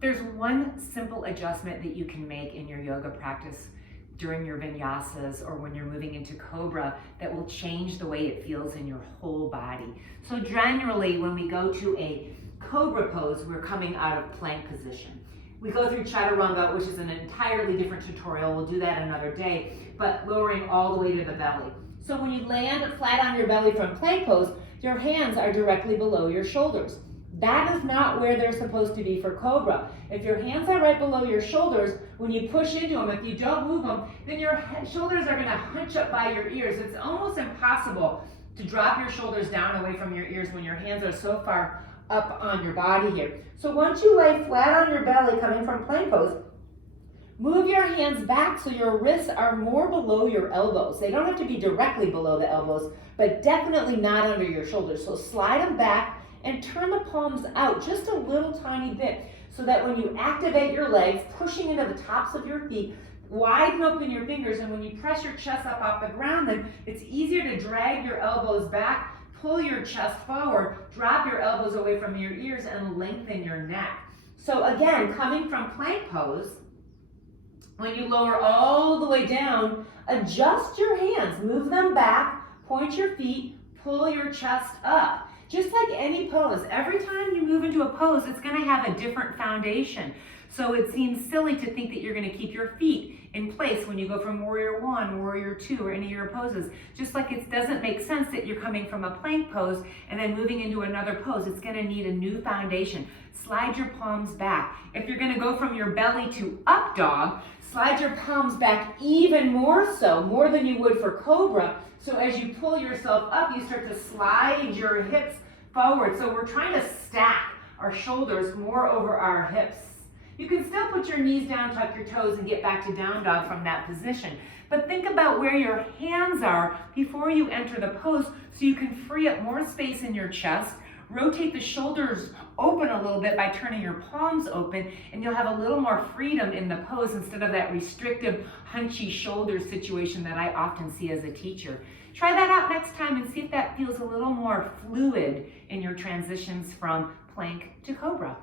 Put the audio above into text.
There's one simple adjustment that you can make in your yoga practice during your vinyasas or when you're moving into Cobra that will change the way it feels in your whole body. So generally, when we go to a Cobra pose, we're coming out of plank position. We go through chaturanga, which is an entirely different tutorial. We'll do that another day, but lowering all the way to the belly. So when you land flat on your belly from plank pose, your hands are directly below your shoulders. That is not where they're supposed to be for Cobra. If your hands are right below your shoulders, when you push into them, if you don't move them, then your shoulders are gonna hunch up by your ears. It's almost impossible to drop your shoulders down away from your ears when your hands are so far up on your body here. So once you lay flat on your belly coming from plank pose, move your hands back so your wrists are more below your elbows. They don't have to be directly below the elbows, but definitely not under your shoulders. So slide them back and turn the palms out just a little tiny bit so that when you activate your legs, pushing into the tops of your feet, widen open your fingers, and when you press your chest up off the ground, then it's easier to drag your elbows back, pull your chest forward, drop your elbows away from your ears, and lengthen your neck. So again, coming from plank pose, when you lower all the way down, adjust your hands, move them back, point your feet, pull your chest up. Just like any pose, every time you move into a pose, it's gonna have a different foundation. So it seems silly to think that you're gonna keep your feet in place when you go from warrior one, warrior two, or any of your poses. Just like it doesn't make sense that you're coming from a plank pose and then moving into another pose. It's gonna need a new foundation. Slide your palms back. If you're gonna go from your belly to up dog, slide your palms back even more so, more than you would for Cobra. So as you pull yourself up, you start to slide your hips forward. So we're trying to stack our shoulders more over our hips. You can still put your knees down, tuck your toes, and get back to down dog from that position. But think about where your hands are before you enter the pose so you can free up more space in your chest. Rotate the shoulders open a little bit by turning your palms open, and you'll have a little more freedom in the pose instead of that restrictive, hunchy shoulder situation that I often see as a teacher. Try that out next time and see if that feels a little more fluid in your transitions from plank to Cobra.